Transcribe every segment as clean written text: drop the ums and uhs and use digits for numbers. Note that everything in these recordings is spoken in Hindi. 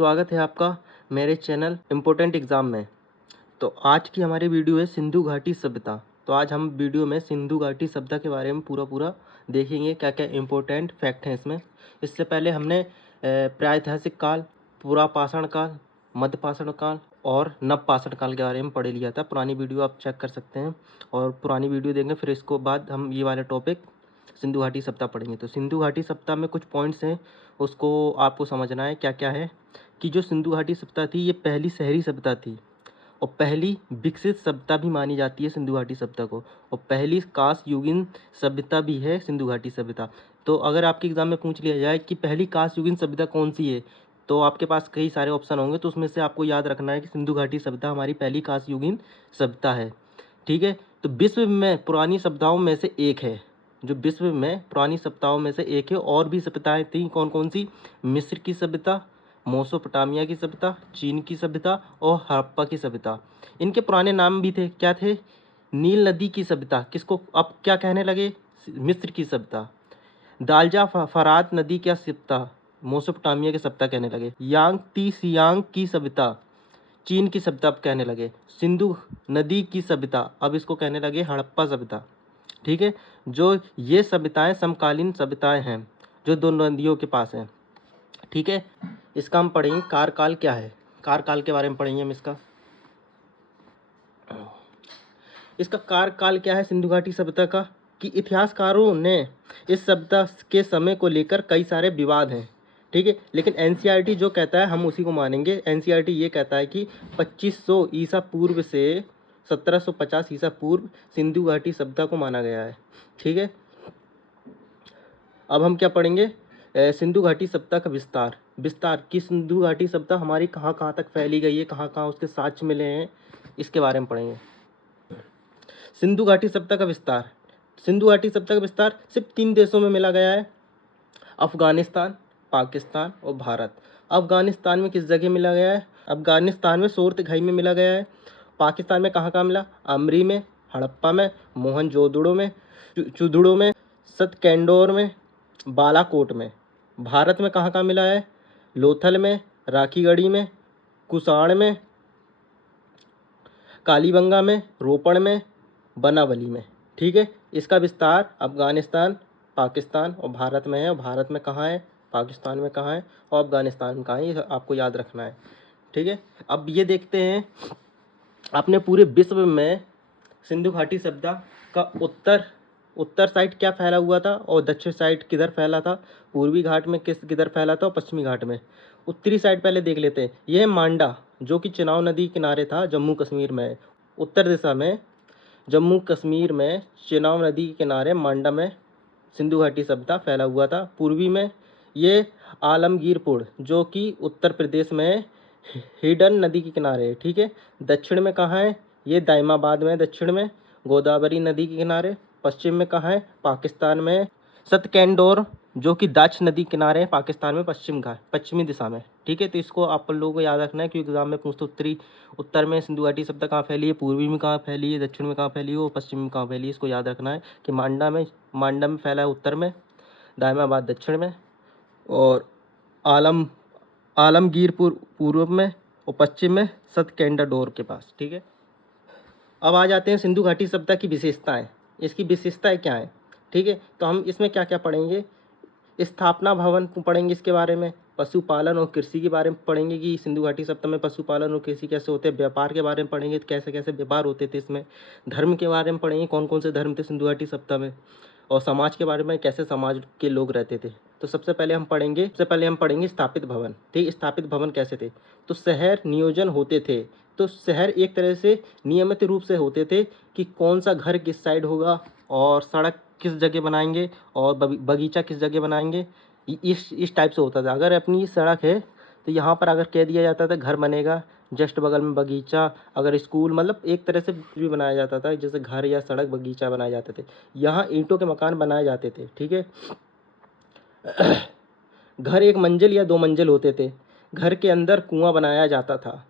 स्वागत है आपका मेरे चैनल इम्पोर्टेंट एग्ज़ाम में। तो आज की हमारी वीडियो है सिंधु घाटी सभ्यता। तो आज हम वीडियो में सिंधु घाटी सभ्यता के बारे में पूरा देखेंगे, क्या क्या इम्पोर्टेंट फैक्ट हैं इसमें। इससे पहले हमने प्रागैतिहासिक काल, पुरापाषाण काल, मध्यपाषाण काल और नवपाषाण काल के बारे में पढ़ लिया था। पुरानी वीडियो आप चेक कर सकते हैं और पुरानी वीडियो देंगे, फिर इसको बाद हम ये वाले टॉपिक सिंधु घाटी सभ्यता पढ़ेंगे। तो सिंधु घाटी सभ्यता में कुछ पॉइंट्स हैं, उसको आपको समझना है क्या क्या है। कि जो सिंधु घाटी सभ्यता थी ये पहली शहरी सभ्यता थी और पहली विकसित सभ्यता भी मानी जाती है सिंधु घाटी सभ्यता को, और पहली कांस्य युगीन सभ्यता भी है सिंधु घाटी सभ्यता। तो अगर आपके एग्जाम में पूछ लिया जाए कि पहली कांस्य युगीन सभ्यता कौन सी है, तो आपके पास कई सारे ऑप्शन होंगे, तो उसमें से आपको याद रखना है कि सिंधु घाटी सभ्यता हमारी पहली कांस्य युगीन सभ्यता है। ठीक है, तो विश्व में पुरानी सभ्यताओं में से एक है, जो विश्व में पुरानी सभ्यताओं में से एक है। और भी सभ्यताएं थी, कौन कौन सी? मिस्र की सभ्यता, मेसोपोटामिया की सभ्यता, चीन की सभ्यता और हड़प्पा की सभ्यता। इनके पुराने नाम भी थे, क्या थे? नील नदी की सभ्यता, किसको अब क्या कहने लगे? मिस्र की सभ्यता। दालजा फरात नदी की सभ्यता, मेसोपोटामिया की सभ्यता कहने लगे। यांग ती सियांग की सभ्यता, चीन की सभ्यता अब कहने लगे। सिंधु नदी की सभ्यता, अब इसको कहने लगे हड़प्पा सभ्यता। ठीक है, जो ये सभ्यताएं समकालीन सभ्यताएं हैं, जो दो नदियों के पास हैं। ठीक है, इसका हम पढ़ेंगे कार्यकाल क्या है, कार्यकाल के बारे में पढ़ेंगे हम इसका कार्यकाल क्या है सिंधु घाटी सभ्यता का। कि इतिहासकारों ने इस सभ्यता के समय को लेकर कई सारे विवाद हैं। ठीक है, लेकिन एनसीईआरटी जो कहता है हम उसी को मानेंगे। एनसीईआरटी ये कहता है कि 2500 ईसा पूर्व से 1750 ईसा पूर्व सिंधु घाटी सभ्यता को माना गया है। ठीक है, अब हम क्या पढ़ेंगे? सिंधु घाटी सभ्यता का विस्तार कि सिंधु घाटी सभ्यता हमारी कहाँ कहाँ तक फैली गई है, कहाँ कहाँ उसके साक्ष्य मिले हैं, इसके बारे में पढ़ेंगे। सिंधु घाटी सभ्यता का विस्तार, सिंधु घाटी सभ्यता का विस्तार सिर्फ 3 देशों में मिला गया है, अफगानिस्तान, पाकिस्तान और भारत। अफगानिस्तान में किस जगह मिला गया है? अफगानिस्तान में सोरतघई में मिला गया है। पाकिस्तान में कहाँ कहाँ मिला? अमरी में, हड़प्पा में, मोहनजोदड़ो में, चुदड़ो में, सतकेंडोर में, बालाकोट में। भारत में कहाँ कहाँ मिला है? लोथल में, राखीगढ़ी में, कुसाण में, कालीबंगा में, रोपड़ में, बनावली में। ठीक है, इसका विस्तार अफगानिस्तान, पाकिस्तान और भारत में है। और भारत में कहाँ है, पाकिस्तान में कहाँ है और अफगानिस्तान में कहाँ है, ये आपको याद रखना है। ठीक है, अब ये देखते हैं अपने पूरे विश्व में सिंधु घाटी सभ्यता का उत्तर साइड क्या फैला हुआ था और दक्षिण साइड किधर फैला था। पूर्वी घाट में किधर फैला था और पश्चिमी घाट में। उत्तरी साइड पहले देख लेते हैं। यह मांडा जो कि चेनाब नदी किनारे था, जम्मू कश्मीर में। उत्तर दिशा में जम्मू कश्मीर में चेनाब नदी के किनारे मांडा में सिंधु घाटी सभ्यता फैला हुआ था। पूर्वी में ये आलमगीरपुर जो कि उत्तर प्रदेश में हिडन नदी के किनारे है। ठीक है, दक्षिण में कहाँ है? ये दाइमाबाद में, दक्षिण में गोदावरी नदी के किनारे। पश्चिम में कहाँ है? पाकिस्तान में सतकेंडोर जो कि दाच नदी किनारे है, पाकिस्तान में पश्चिमी दिशा में। ठीक है, तो इसको आप लोगों को याद रखना है क्योंकि एग्जाम में पूछते उत्तर में सिंधु घाटी सभ्यता कहाँ फैली है, पूर्वी में कहाँ फैली है, दक्षिण में कहाँ फैली है और पश्चिम में कहाँ फैली है। इसको याद रखना है कि मांडा में फैला है उत्तर में, दाइमाबाद दक्षिण में और आलमगीरपुर पूर्व में और पश्चिम में सतकेंडाडोर के पास। ठीक है, अब आ जाते हैं सिंधु घाटी सभ्यता की विशेषताएं। इसकी विशेषताएं क्या है? ठीक है, तो हम इसमें क्या क्या पढ़ेंगे? स्थापना भवन पढ़ेंगे, इसके बारे में पशुपालन और कृषि के बारे में पढ़ेंगे कि सिंधु घाटी सभ्यता में पशुपालन और कृषि कैसे होते हैं। व्यापार के बारे में पढ़ेंगे, कैसे कैसे व्यापार होते थे इसमें। धर्म के बारे में पढ़ेंगे, कौन कौन से धर्म थे सिंधु घाटी सभ्यता में। और समाज के बारे में, कैसे समाज के लोग रहते थे। तो सबसे पहले हम पढ़ेंगे स्थापित भवन। ठीक, स्थापित भवन कैसे थे? तो शहर नियोजन होते थे। तो शहर एक तरह से नियमित रूप से होते थे कि कौन सा घर किस साइड होगा और सड़क किस जगह बनाएंगे और बगीचा किस जगह बनाएंगे। इस टाइप से होता था। अगर अपनी सड़क है तो यहाँ पर अगर कह दिया जाता था घर बनेगा, जस्ट बगल में बगीचा, अगर स्कूल, मतलब एक तरह से भी बनाया जाता था, जैसे घर या सड़क बगीचा बनाए जाते थे। यहाँ ईंटों के मकान बनाए जाते थे। ठीक है, घर 1 मंजिल या 2 मंजिल होते थे। घर के अंदर कुआं बनाया जाता था।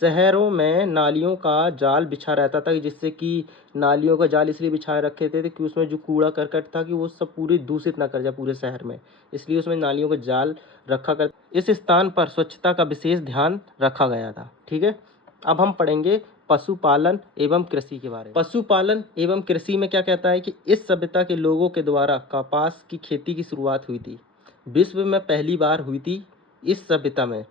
शहरों में नालियों का जाल बिछा रहता था, जिससे कि नालियों का जाल इसलिए बिछाए रखे थे कि उसमें जो कूड़ा करकट था कि वो सब पूरी दूषित ना कर जाए पूरे शहर में, इसलिए उसमें नालियों का जाल रखा कर इस स्थान पर स्वच्छता का विशेष ध्यान रखा गया था। ठीक है, अब हम पढ़ेंगे पशुपालन एवं कृषि के बारे में। पशुपालन एवं कृषि में क्या कहता है कि इस सभ्यता के लोगों के द्वारा कपास की खेती की शुरुआत हुई थी। विश्व में पहली बार हुई थी इस सभ्यता में।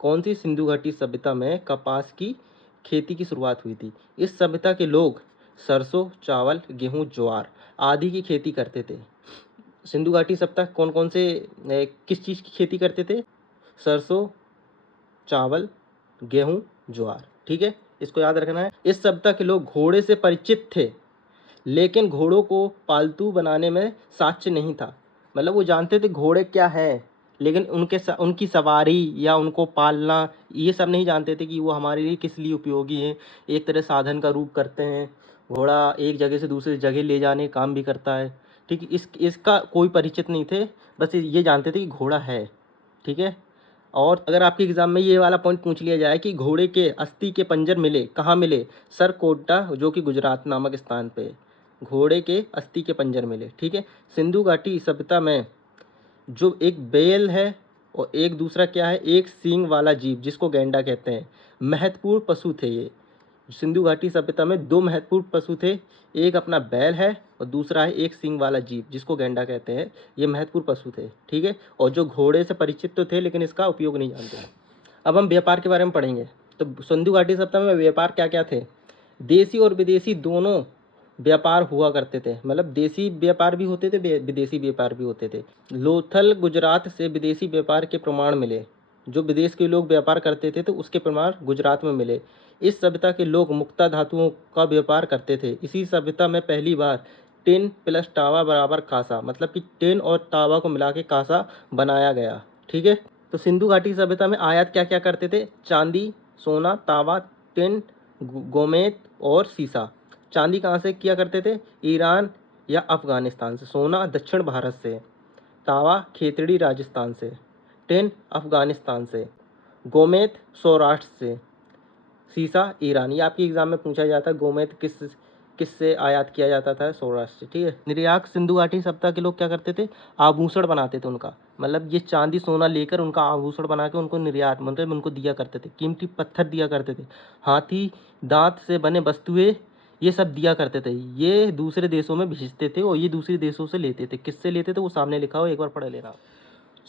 कौन सी? सिंधु घाटी सभ्यता में कपास की खेती की शुरुआत हुई थी। इस सभ्यता के लोग सरसों, चावल, गेहूं, ज्वार आदि की खेती करते थे। सिंधु घाटी सभ्यता कौन कौन से किस चीज़ की खेती करते थे? सरसों, चावल, गेहूं, ज्वार। ठीक है, इसको याद रखना है। इस सभ्यता के लोग घोड़े से परिचित थे, लेकिन घोड़ों को पालतू बनाने में साक्ष्य नहीं था। मतलब वो जानते थे घोड़े क्या है, लेकिन उनकी सवारी या उनको पालना ये सब नहीं जानते थे कि वो हमारे लिए किस लिए उपयोगी है। एक तरह साधन का रूप करते हैं। घोड़ा एक जगह से दूसरी जगह ले जाने का काम भी करता है। ठीक है, इसका कोई परिचित नहीं थे, बस ये जानते थे कि घोड़ा है। ठीक है, और अगर आपके एग्जाम में ये वाला पॉइंट पूछ लिया जाए कि घोड़े के अस्थि के पंजर मिले, कहाँ मिले? सरकोटा, जो कि गुजरात नामक स्थान पे घोड़े के अस्थि के पंजर मिले। ठीक है, सिंधु घाटी सभ्यता में जो एक बैल है और एक दूसरा क्या है, एक सींग वाला जीव जिसको गैंडा कहते हैं, महत्वपूर्ण पशु थे ये। सिंधु घाटी सभ्यता में दो महत्वपूर्ण पशु थे, एक अपना बैल है और दूसरा है एक सींग वाला जीव जिसको गैंडा कहते हैं। ये महत्वपूर्ण पशु थे। ठीक है, और जो घोड़े से परिचित तो थे लेकिन इसका उपयोग नहीं जानते। अब हम व्यापार के बारे में पढ़ेंगे। तो सिंधु घाटी सभ्यता में व्यापार क्या क्या थे? देसी और विदेशी दोनों व्यापार हुआ करते थे। मतलब देसी व्यापार भी होते थे, विदेशी व्यापार भी होते थे। लोथल गुजरात से विदेशी व्यापार के प्रमाण मिले। जो विदेश के लोग व्यापार करते थे तो उसके प्रमाण गुजरात में मिले। इस सभ्यता के लोग मुक्ता धातुओं का व्यापार करते थे। इसी सभ्यता में पहली बार टिन प्लस टावा बराबर कांसा, मतलब कि टिन और टावा को मिला के कांसा बनाया गया। ठीक है, तो सिंधु घाटी सभ्यता में आयात क्या क्या करते थे? चांदी, सोना, तावा, टिन, गोमेद और सीसा। चांदी कहाँ से किया करते थे? ईरान या अफगानिस्तान से। सोना दक्षिण भारत से। तावा खेतड़ी राजस्थान से। टिन अफगानिस्तान से। गोमेद सौराष्ट्र से। सीसा ईरान। ये आपके एग्जाम में पूछा जाता है, गोमेद किससे आयात किया जाता था? सौराष्ट्र से। ठीक है, निर्यात सिंधु घाटी सभ्यता के लोग क्या करते थे? आभूषण बनाते थे उनका। मतलब ये चांदी सोना लेकर उनका आभूषण बना के उनको निर्यात, मतलब उनको दिया करते थे। कीमती पत्थर दिया करते थे, हाथी दांत से बने वस्तुएं, ये सब दिया करते थे। ये दूसरे देशों में भेजते थे और ये दूसरे देशों से लेते थे। किससे लेते थे वो सामने लिखा हो, एक बार पढ़ लेना।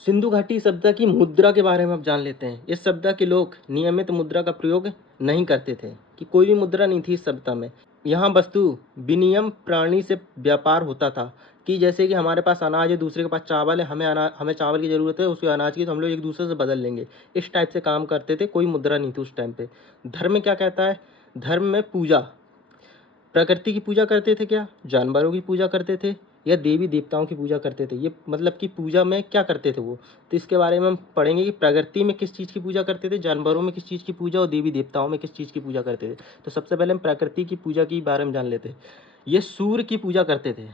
सिंधु घाटी सभ्यता की मुद्रा के बारे में अब जान लेते हैं। इस सभ्यता के लोग नियमित मुद्रा का प्रयोग नहीं करते थे, कि कोई भी मुद्रा नहीं थी इस सभ्यता में। यहाँ वस्तु विनिमय प्रणाली से व्यापार होता था, कि जैसे कि हमारे पास अनाज है, दूसरे के पास चावल है, हमें चावल की ज़रूरत है, उसके अनाज की, तो हम लोग एक दूसरे से बदल लेंगे। इस टाइप से काम करते थे, कोई मुद्रा नहीं थी उस टाइम पे। धर्म क्या कहता है? धर्म में पूजा, प्रकृति की पूजा करते थे, क्या जानवरों की पूजा करते थे या देवी देवताओं की पूजा करते थे? ये मतलब कि पूजा में क्या करते थे वो, तो इसके बारे में हम पढ़ेंगे कि प्रकृति में किस चीज़ की पूजा करते थे, जानवरों में किस चीज़ की पूजा और देवी देवताओं में किस चीज़ की पूजा करते थे। तो सबसे पहले हम प्रकृति की पूजा के बारे में जान लेते हैं। ये सूर्य की पूजा करते थे।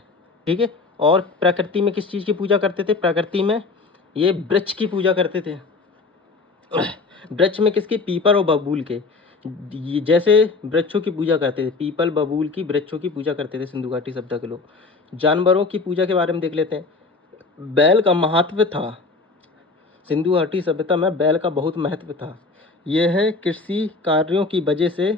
ठीक है, और प्रकृति में किस चीज़ की पूजा करते थे? प्रकृति में ये वृक्ष की पूजा करते थे। वृक्ष में किसके? पीपल और बबूल के। जैसे वृक्षों की पूजा करते थे, पीपल बबूल की, वृक्षों की पूजा करते थे सिंधु घाटी सभ्यता के लोग। जानवरों की पूजा के बारे में देख लेते हैं। बैल का महत्व था। सिंधु घाटी सभ्यता में बैल का बहुत महत्व था। यह कृषि कार्यों की वजह से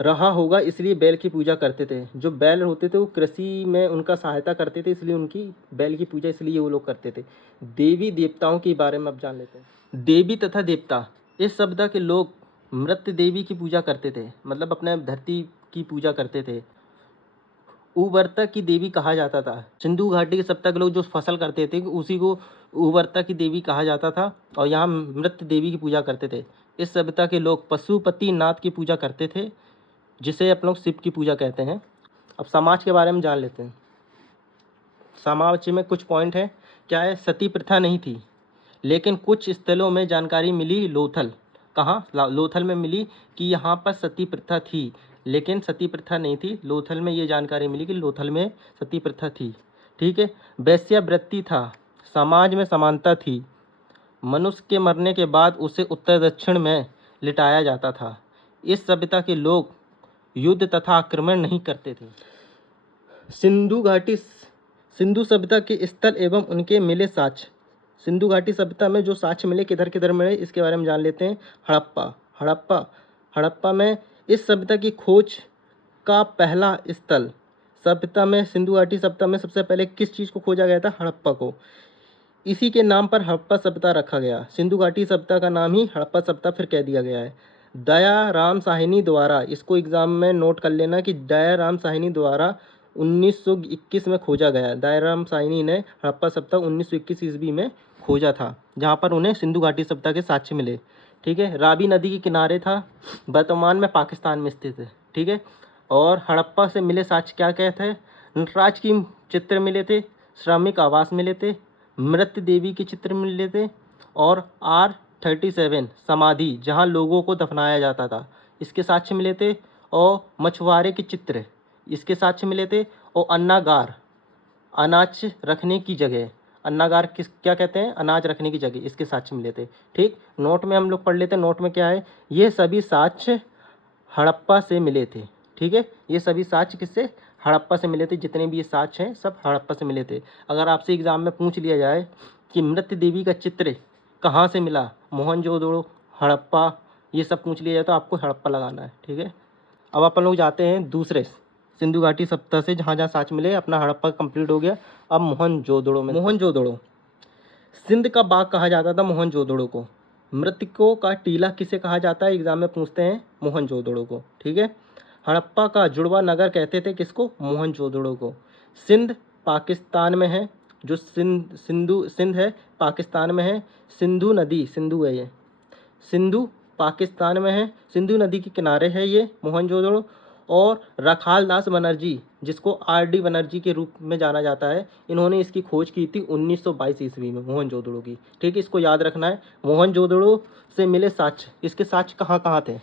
रहा होगा, इसलिए बैल की पूजा करते थे। जो बैल होते थे वो कृषि में उनका सहायता करते थे, इसलिए उनकी बैल की पूजा इसलिए वो लोग करते थे। देवी देवताओं के बारे में अब जान लेते हैं। देवी तथा देवता, इस सभ्यता के लोग मृत देवी की पूजा करते थे, मतलब अपने धरती की पूजा करते थे। उर्वरता की देवी कहा जाता था। सिंधु घाटी के सभ्यता के लोग जो फसल करते थे उसी को उर्वरता की देवी कहा जाता था, और यहाँ मृत देवी की पूजा करते थे। इस सभ्यता के लोग पशुपति नाथ की पूजा करते थे, जिसे अपन लोग शिव की पूजा कहते हैं। अब समाज के बारे में जान लेते हैं। समाज में कुछ पॉइंट है, क्या है? सती प्रथा नहीं थी, लेकिन कुछ स्थलों में जानकारी मिली। लोथल, कहाँ? लोथल में मिली कि यहाँ पर सती प्रथा थी, लेकिन सती प्रथा नहीं थी। लोथल में ये जानकारी मिली कि लोथल में सती प्रथा थी। ठीक है, वैश्यावृत्ति था, समाज में समानता थी। मनुष्य के मरने के बाद उसे उत्तर दक्षिण में लिटाया जाता था। इस सभ्यता के लोग युद्ध तथा आक्रमण नहीं करते थे। सिंधु घाटी सिंधु सभ्यता के स्थल एवं उनके मिले साक्ष्य। सिंधु घाटी सभ्यता में जो साक्ष्य मिले किधर किधर मिले इसके बारे में जान लेते हैं। हड़प्पा में इस सभ्यता की खोज का पहला स्थल। सभ्यता में सिंधु घाटी सभ्यता में सबसे पहले किस चीज़ को खोजा गया था? हड़प्पा को। इसी के नाम पर हड़प्पा सभ्यता रखा गया। सिंधु घाटी सभ्यता का नाम ही हड़प्पा सभ्यता फिर कह दिया गया है। दया राम साहनी द्वारा, इसको एग्जाम में नोट कर लेना कि दया राम साहनी द्वारा 1921 में खोजा गया। दया राम साहनी ने हड़प्पा सभ्यता 1921 ईस्वी में खोजा था, जहाँ पर उन्हें सिंधु घाटी सभ्यता के साक्ष्य मिले। ठीक है, रावी नदी के किनारे था, वर्तमान में पाकिस्तान में स्थित है। ठीक है, और हड़प्पा से मिले साक्ष्य क्या कहते हैं? नटराज की चित्र मिले थे, श्रमिक आवास मिले थे, मृत देवी के चित्र मिले थे, और R37 समाधि जहां लोगों को दफनाया जाता था इसके साक्ष्य मिले थे, और मछुआरे के चित्र इसके साक्ष्य मिले थे, और अन्नागार अनाज रखने की जगह, अन्नागार किस क्या कहते हैं? अनाज रखने की जगह, इसके साक्ष्य मिले थे। ठीक, नोट में हम लोग पढ़ लेते हैं। नोट में क्या है? ये सभी साक्ष्य हड़प्पा से मिले थे। ठीक है, ये सभी साक्ष्य किससे? हड़प्पा से मिले थे। जितने भी ये साक्ष्य हैं सब हड़प्पा से मिले थे। अगर आपसे एग्जाम में पूछ लिया जाए कि मृत देवी का चित्र कहाँ से मिला, मोहनजोदड़ो, हड़प्पा, ये सब पूछ लिया जाए तो आपको हड़प्पा लगाना है। ठीक है, अब अपन लोग जाते हैं दूसरे सिंधु घाटी सभ्यता से, जहाँ जहाँ साक्ष्य मिले। अपना हड़प्पा कंप्लीट हो गया, अब मोहनजोदड़ो में। मोहनजोदड़ो सिंध का बाग कहा जाता था मोहनजोदड़ो को। मृतकों का टीला किसे कहा जाता है? एग्जाम में पूछते हैं, मोहनजोदड़ो को। ठीक है, हड़प्पा का जुड़वा नगर कहते थे किसको? मोहनजोदड़ो को। सिंध पाकिस्तान में है, जो सिंध है पाकिस्तान में है। सिंधु नदी, सिंधु है ये, सिंधु पाकिस्तान में है, सिंधु नदी के किनारे है ये मोहनजोदड़ो। और रखाल दास बनर्जी, जिसको RD बनर्जी के रूप में जाना जाता है, इन्होंने इसकी खोज की थी 1922 ईस्वी में मोहनजोदड़ो की। ठीक है, इसको याद रखना है। मोहनजोदड़ो से मिले साक्ष्य, इसके साक्ष्य कहाँ कहाँ थे?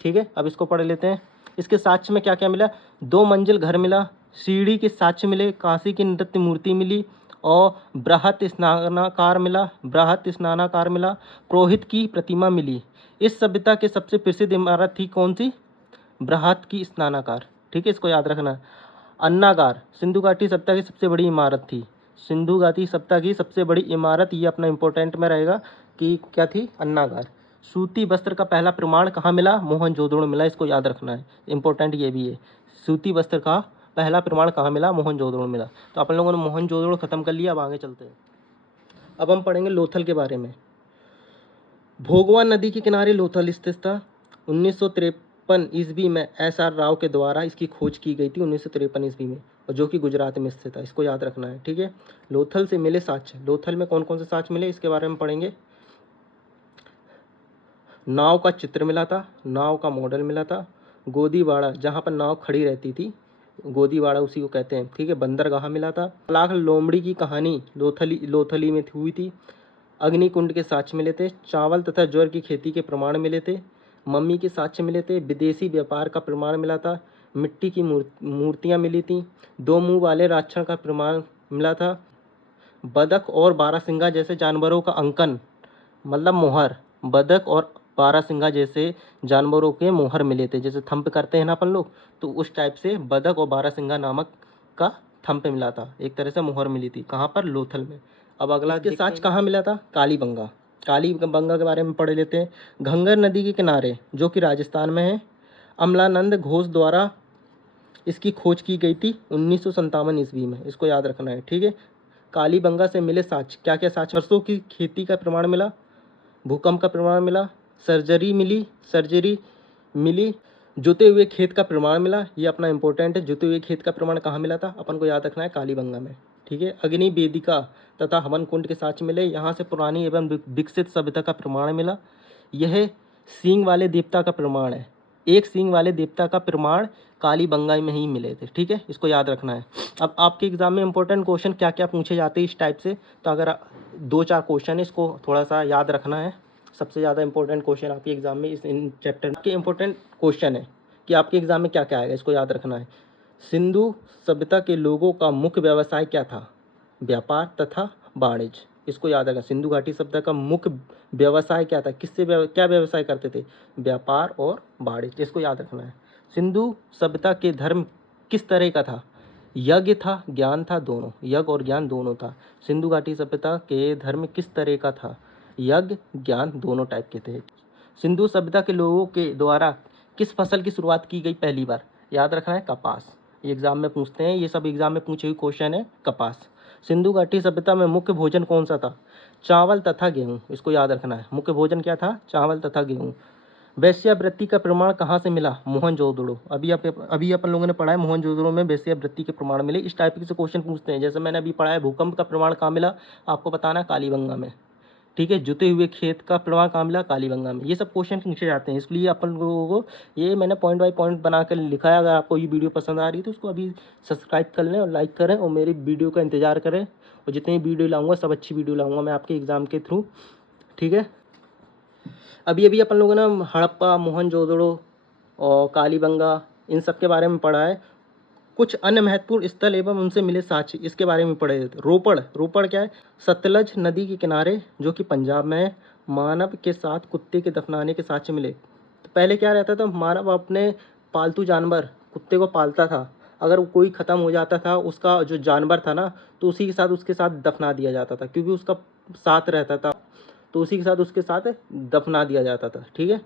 ठीक है, अब इसको पढ़ लेते हैं। इसके साक्ष्य में क्या क्या मिला? 2 मंजिल घर मिला, सीढ़ी के साक्ष्य मिले, कांसी की नृत्य मूर्ति मिली, और बृहत स्नानाकार मिला, पुरोहित की प्रतिमा मिली। इस सभ्यता के सबसे प्रसिद्ध इमारत थी कौन सी? बृहत की स्नानाकार। ठीक है, इसको याद रखना। अन्नागार सिंधु घाटी सभ्यता की सबसे बड़ी इमारत थी। सिंधु घाटी सभ्यता की सबसे बड़ी इमारत, ये अपना इंपॉर्टेंट में रहेगा कि क्या थी? अन्नागार। सूती वस्त्र का पहला प्रमाण कहाँ मिला? मोहनजोदड़ो मिला, इसको याद रखना है, इंपॉर्टेंट ये भी है। सूती वस्त्र का पहला प्रमाण कहाँ मिला? मोहनजोदड़ो मिला। तो अपन लोगों ने मोहनजोदड़ो खत्म कर लिया, अब आगे चलते हैं। अब हम पढ़ेंगे लोथल के बारे में। भोगवा नदी के किनारे लोथल स्थित था। 1953 ईस्वी में SR राव के द्वारा इसकी खोज की गई थी, 1953 ईस्वी में, और जो कि गुजरात में स्थित था। इसको याद रखना है। ठीक है, लोथल से मिले साक्ष्य। लोथल में कौन कौन से साक्ष्य मिले इसके बारे में पढ़ेंगे। नाव का चित्र मिला था, नाव का मॉडल मिला था, गोदीवाड़ा जहाँ पर नाव खड़ी रहती थी, गोदीवाड़ा उसी को कहते हैं। ठीक है, बंदरगाह मिला था। लाख लोमड़ी की कहानी लोथली में हुई थी। अग्निकुंड के साक्ष्य मिले थे। चावल तथा ज्वार की खेती के प्रमाण मिले थे। मम्मी के साक्ष्य मिले थे। विदेशी व्यापार का प्रमाण मिला था। मिट्टी की मूर्तियाँ मिली थी। 2 मुंह वाले राक्षण का प्रमाण मिला था। बदक और बारहसिंगा जैसे जानवरों का अंकन, मतलब मोहर, बदक और बारहसिंगा जैसे जानवरों के मोहर मिले थे। जैसे थंप करते हैं ना अपन लोग, तो उस टाइप से बदक और बारहसिंगा नामक का थंप मिला था, एक तरह से मोहर मिली थी। कहाँ पर? लोथल में। अब अगला इसके साक्ष्य कहाँ मिला था? कालीबंगा। कालीबंगा के बारे में पढ़ लेते हैं। घंगर नदी के किनारे, जो कि राजस्थान में है। अमलानंद घोष द्वारा इसकी खोज की गई थी 1957 ईस्वी में, इसको याद रखना है। ठीक है, कालीबंगा से मिले साक्ष्य, क्या क्या साक्ष्य? सरसों की खेती का प्रमाण मिला, भूकंप का प्रमाण मिला, सर्जरी मिली, जुते हुए खेत का प्रमाण मिला। ये अपना इंपॉर्टेंट है। जुते हुए खेत का प्रमाण कहाँ मिला था? अपन को याद रखना है, कालीबंगा में। ठीक है, अग्नि वेदिका तथा हवन कुंड के साक्ष्य मिले। यहाँ से पुरानी एवं विकसित सभ्यता का प्रमाण मिला। यह सींग वाले देवता का प्रमाण है। एक सींग वाले देवता का प्रमाण कालीबंगा में ही मिले थे। ठीक है, इसको याद रखना है। अब आपके एग्जाम में इंपॉर्टेंट क्वेश्चन क्या क्या पूछे जाते हैं इस टाइप से, तो अगर 2-4 क्वेश्चन है, इसको थोड़ा सा याद रखना है। सबसे ज़्यादा इंपॉर्टेंट क्वेश्चन आपके एग्जाम में इन चैप्टर के इंपॉर्टेंट क्वेश्चन है कि आपके एग्जाम में क्या क्या आएगा, इसको याद रखना है। सिंधु सभ्यता के लोगों का मुख्य व्यवसाय क्या था? व्यापार तथा वाणिज्य। इसको याद रखना। सिंधु घाटी सभ्यता का मुख्य व्यवसाय क्या था, किससे क्या व्यवसाय करते थे, व्यापार और वाणिज्य, इसको याद रखना है। सिंधु सभ्यता के धर्म किस तरह का था, यज्ञ था, ज्ञान था, दोनों, यज्ञ और ज्ञान दोनों था। सिंधु घाटी सभ्यता के धर्म किस तरह का था, यज्ञ ज्ञान दोनों टाइप के थे। सिंधु सभ्यता के लोगों के द्वारा किस फसल की शुरुआत की गई पहली बार, याद रखना है कपास। ये एग्जाम में पूछते हैं, ये सब एग्जाम में पूछे हुए क्वेश्चन है, कपास। सिंधु घाटी सभ्यता में मुख्य भोजन कौन सा था, चावल तथा गेहूँ, इसको याद रखना है। मुख्य भोजन क्या था, चावल तथा गेहूँ। वेश्यावृत्ति का प्रमाण कहाँ से मिला, मोहनजोदड़ो। अभी अपन लोगों ने पढ़ा है मोहनजोदड़ो में वेश्यावृत्ति के प्रमाण मिले। इस टाइप के क्वेश्चन पूछते हैं। जैसे मैंने अभी पढ़ा है भूकंप का प्रमाण कहाँ मिला, आपको बताना है कालीबंगा में। ठीक है, जुते हुए खेत का प्रमाण कहाँ मिला, कालीबंगा में। ये सब क्वेश्चन नीचे जाते हैं, इसलिए अपन लोगों को ये मैंने पॉइंट बाय पॉइंट बना कर लिखा है। अगर आपको ये वीडियो पसंद आ रही है तो उसको अभी सब्सक्राइब कर लें और लाइक करें और मेरी वीडियो का इंतजार करें। और जितनी वीडियो लाऊंगा सब अच्छी वीडियो लाऊंगा मैं आपके एग्ज़ाम के थ्रू। ठीक है, अभी अपन लोगों ने हड़प्पा, मोहनजोदड़ो और कालीबंगा इन सब के बारे में पढ़ा है। कुछ अन्य महत्वपूर्ण स्थल एवं उनसे मिले साक्ष्य, इसके बारे में पढ़े थे। रोपड़ क्या है, सतलज नदी के किनारे जो कि पंजाब में है। मानव के साथ कुत्ते के दफनाने के साक्ष्य मिले। तो पहले क्या रहता था, मानव अपने पालतू जानवर कुत्ते को पालता था। अगर कोई ख़त्म हो जाता था उसका जो जानवर था ना, तो उसी के साथ उसके साथ दफना दिया जाता था, क्योंकि उसका साथ रहता था, तो उसी के साथ उसके साथ दफना दिया जाता था। ठीक है,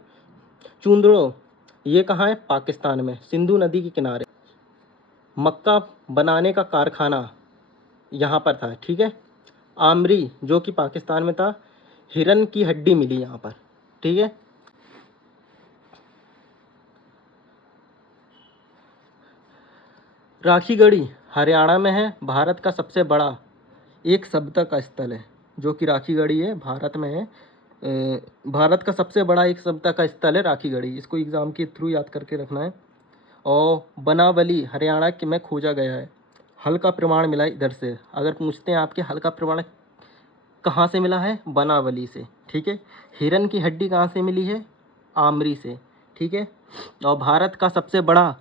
चूंदड़ो ये कहाँ है, पाकिस्तान में, सिंधु नदी के किनारे। मक्का बनाने का कारखाना यहाँ पर था। ठीक है, आमरी जो कि पाकिस्तान में था। हिरन की हड्डी मिली यहाँ पर। ठीक है, राखीगढ़ी हरियाणा में है, भारत का सबसे बड़ा एक सभ्यता का स्थल है। जो कि राखीगढ़ी है, भारत में है। भारत का सबसे बड़ा एक सभ्यता का स्थल है राखीगढ़ी। इसको एग्ज़ाम के थ्रू याद करके रखना है। और बनावली हरियाणा के में खोजा गया है। हल का प्रमाण मिला इधर से। अगर पूछते हैं आपके हल का प्रमाण कहाँ से मिला है, बनावली से। ठीक है, हिरन की हड्डी कहाँ से मिली है, आमरी से। ठीक है, और भारत का सबसे बड़ा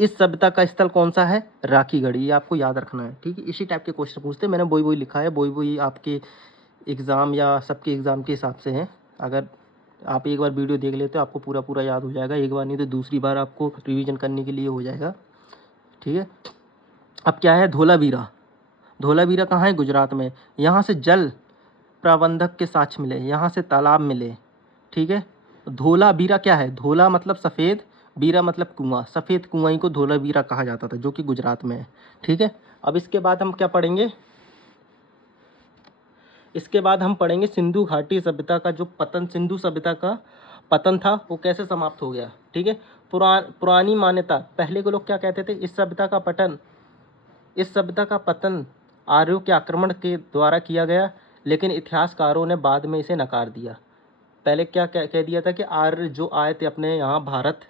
इस सभ्यता का स्थल कौन सा है, राखीगढ़ी। ये आपको याद रखना है। ठीक है, इसी टाइप के क्वेश्चन पूछते हैं। मैंने वही लिखा है, वही आपके एग्ज़ाम या सबके एग्ज़ाम के हिसाब से है। अगर आप एक बार वीडियो देख लेते हो आपको पूरा याद हो जाएगा। एक बार नहीं तो दूसरी बार आपको रिवीजन करने के लिए हो जाएगा। ठीक है, अब क्या है, धोलावीरा कहाँ है, गुजरात में। यहाँ से जल प्रबंधक के साक्ष्य मिले, यहाँ से तालाब मिले। ठीक है, धोलावीरा क्या है, धोला मतलब सफ़ेद, बीरा मतलब कुआं। सफ़ेद कुआं ही को धोलावीरा कहा जाता था, जो कि गुजरात में है। ठीक है, अब इसके बाद हम क्या पढ़ेंगे, इसके बाद हम पढ़ेंगे सिंधु घाटी सभ्यता का जो पतन, सिंधु सभ्यता का पतन था वो कैसे समाप्त हो गया। ठीक है, पुरानी मान्यता, पहले के लोग क्या कहते थे, इस सभ्यता का पतन आर्यों के आक्रमण के द्वारा किया गया, लेकिन इतिहासकारों ने बाद में इसे नकार दिया। पहले क्या कह दिया था कि आर्य जो आए थे अपने यहाँ भारत,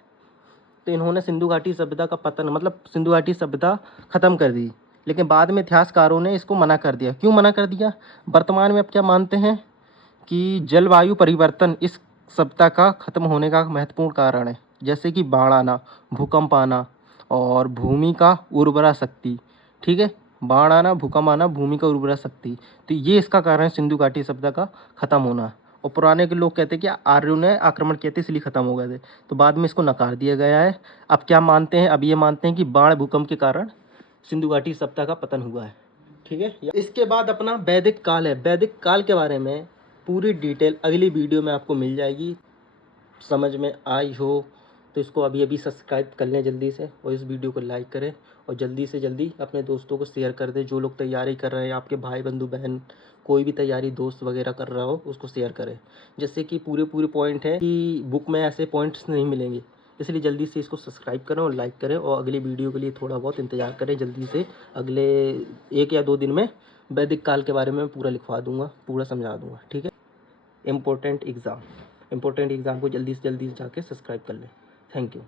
तो इन्होंने सिंधु घाटी सभ्यता का पतन मतलब सिंधु घाटी सभ्यता ख़त्म कर दी, लेकिन बाद में इतिहासकारों ने इसको मना कर दिया। क्यों मना कर दिया, वर्तमान में अब क्या मानते हैं कि जलवायु परिवर्तन इस सभ्यता का ख़त्म होने का महत्वपूर्ण कारण है। जैसे कि बाढ़ आना, भूकंप आना और भूमि का उर्वरा शक्ति। ठीक है, बाढ़ आना, भूकंप आना, भूमि का उर्वरा शक्ति, तो ये इसका कारण है सिंधु घाटी सभ्यता का ख़त्म होना। और पुराने के लोग कहते हैं कि आर्यों ने आक्रमण किए थे इसलिए ख़त्म हो गए थे, तो बाद में इसको नकार दिया गया है। अब क्या मानते हैं, अब ये मानते हैं कि बाढ़ भूकंप के कारण सिंधु घाटी सभ्यता का पतन हुआ है। ठीक है, इसके बाद अपना वैदिक काल है। वैदिक काल के बारे में पूरी डिटेल अगली वीडियो में आपको मिल जाएगी। समझ में आई हो तो इसको अभी सब्सक्राइब कर लें जल्दी से, और इस वीडियो को लाइक करें और जल्दी से जल्दी अपने दोस्तों को शेयर कर दें। जो लोग तैयारी कर रहे हैं, आपके भाई बंधु बहन कोई भी तैयारी दोस्त वगैरह कर रहा हो, उसको शेयर करें। जैसे कि पूरे पॉइंट हैं कि बुक में ऐसे पॉइंट्स नहीं मिलेंगे, इसलिए जल्दी से इसको सब्सक्राइब करें और लाइक करें, और अगली वीडियो के लिए थोड़ा बहुत इंतज़ार करें। जल्दी से अगले 1 या 2 दिन में वैदिक काल के बारे में पूरा लिखवा दूँगा, पूरा समझा दूँगा। ठीक है, इम्पोर्टेंट एग्ज़ाम को जल्दी से जाके सब्सक्राइब कर लें। Thank you.